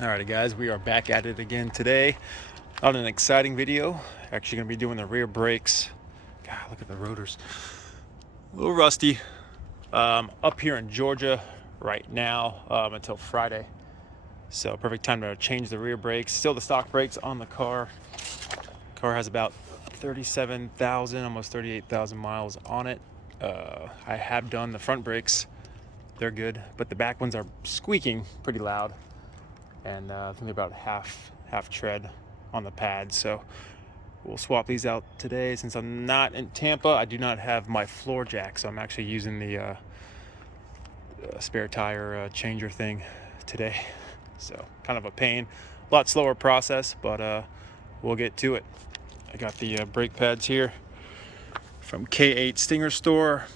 Alrighty guys, we are back at it again today on an exciting video. Actually going to be doing the rear brakes. God, look at the rotors. A little rusty. Up here in Georgia right now until Friday. So perfect time to change the rear brakes. Still the stock brakes on the car. Car has about 37,000, almost 38,000 miles on it. I have done the front brakes. They're good, but the back ones are squeaking pretty loud. And I think they're about half tread on the pad, so we'll swap these out today. Since I'm not in Tampa, I do not have my floor jack, so I'm actually using the spare tire changer thing today. So kind of a pain, a lot slower process, but we'll get to it. I got the brake pads here from K8 Stinger store.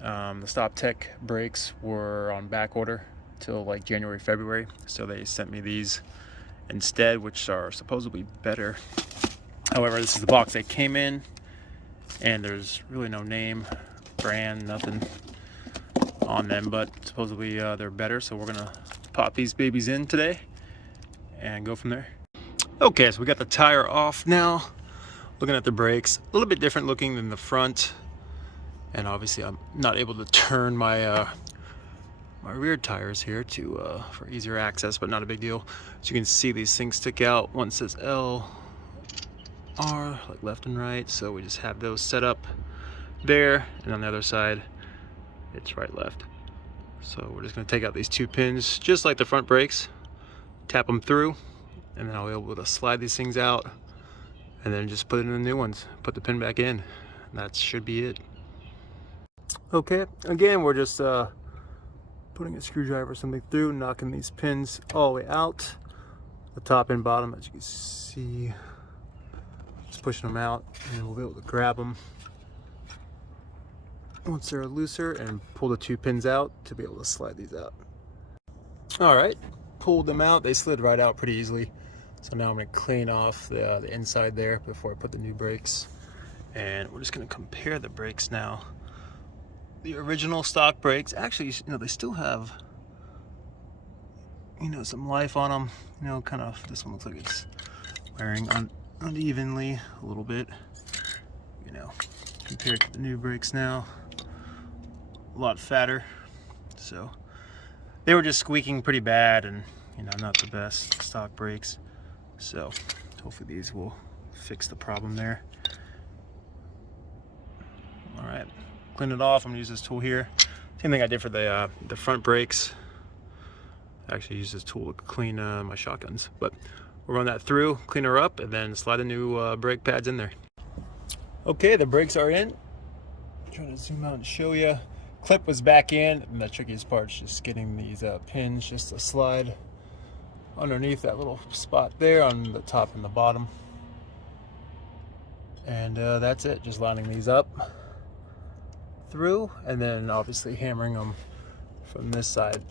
The Stop Tech brakes were on back order till like January, February, so they sent me these instead, which are supposedly better. However, this is the box they came in, and there's really no name, brand, nothing on them, but supposedly they're better, so we're gonna pop these babies in today and go from there. Okay, so we got the tire off now. Looking at the brakes, a little bit different looking than the front, and obviously I'm not able to turn my my rear tires here to for easier access, but not a big deal. As you can see, these things stick out. One says L, R, like left and right, so we just have those set up there, and on the other side it's right, left. So we're just going to take out these two pins just like the front brakes, tap them through, and then I'll be able to slide these things out and then just put it in the new ones, put the pin back in, and that should be it. Okay, again, we're just putting a screwdriver or something through, knocking these pins all the way out, the top and bottom, as you can see. Just pushing them out, and we'll be able to grab them once they're looser and pull the two pins out to be able to slide these out. All right, pulled them out. They slid right out pretty easily. So now I'm going to clean off the inside there before I put the new brakes, and we're just going to compare the brakes now. The original stock brakes, actually, they still have, some life on them. Kind of, this one looks like it's wearing unevenly a little bit, compared to the new brakes now. A lot fatter. So they were just squeaking pretty bad, and, not the best stock brakes. So hopefully these will fix the problem there. All right. Clean it off. I'm gonna use this tool here. Same thing I did for the front brakes. I actually use this tool to clean my shotguns, but we'll run that through, clean her up, and then slide the new brake pads in there. Okay, the brakes are in. I'm trying to zoom out and show you. Clip was back in, and the trickiest part is just getting these pins just to slide underneath that little spot there on the top and the bottom. And that's it, just lining these up through, and then obviously hammering them from this side,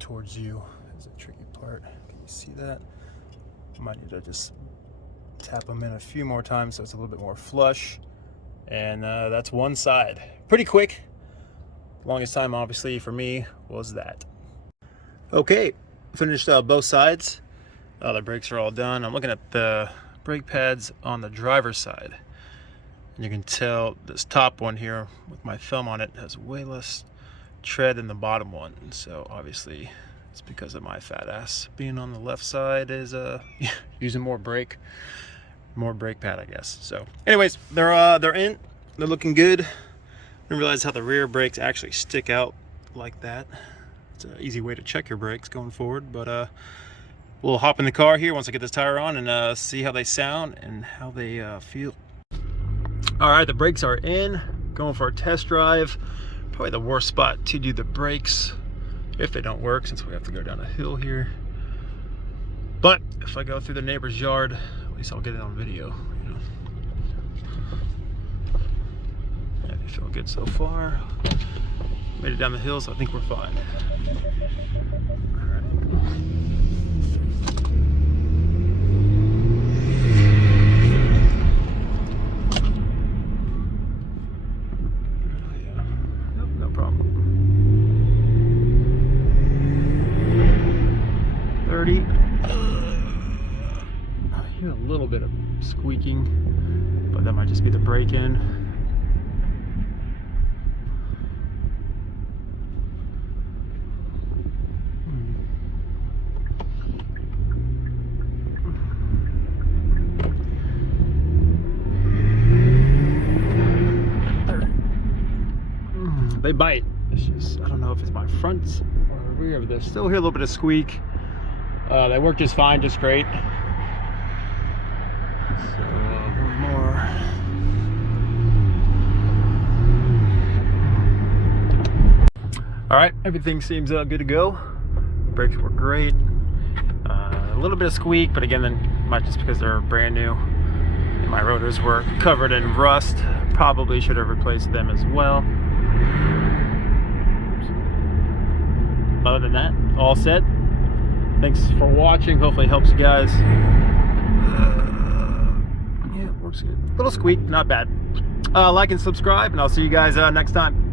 towards you is a tricky part. Can you see that? I might need to just tap them in a few more times so it's a little bit more flush. And that's one side. Pretty quick. Longest time, obviously, for me was that. Okay, finished both sides. The brakes are all done. I'm looking at the brake pads on the driver's side. And you can tell this top one here with my thumb on it has way less tread than the bottom one. So obviously it's because of my fat ass being on the left side is using more brake pad, I guess. So anyways, they're in. They're looking good. I didn't realize how the rear brakes actually stick out like that. It's an easy way to check your brakes going forward. But we'll hop in the car here once I get this tire on and see how they sound and how they feel. All right, the brakes are in, going for a test drive. Probably the worst spot to do the brakes if they don't work, since we have to go down a hill here. But if I go through the neighbor's yard, at least I'll get it on video, Yeah, they feel good so far. Made it down the hill, so I think we're fine. All right. Hear a little bit of squeaking, but that might just be the break-in. They bite. It's just, I don't know if it's my front or rear, but there's still here a little bit of squeak. They work just fine, just great. So, one more. All right, everything seems good to go. Brakes work great. A little bit of squeak, but again, then might just because they're brand new. And my rotors were covered in rust. Probably should have replaced them as well. Other than that, all set. Thanks for watching. Hopefully it helps you guys. Yeah, it works good. Little squeak, not bad. Like and subscribe, and I'll see you guys next time.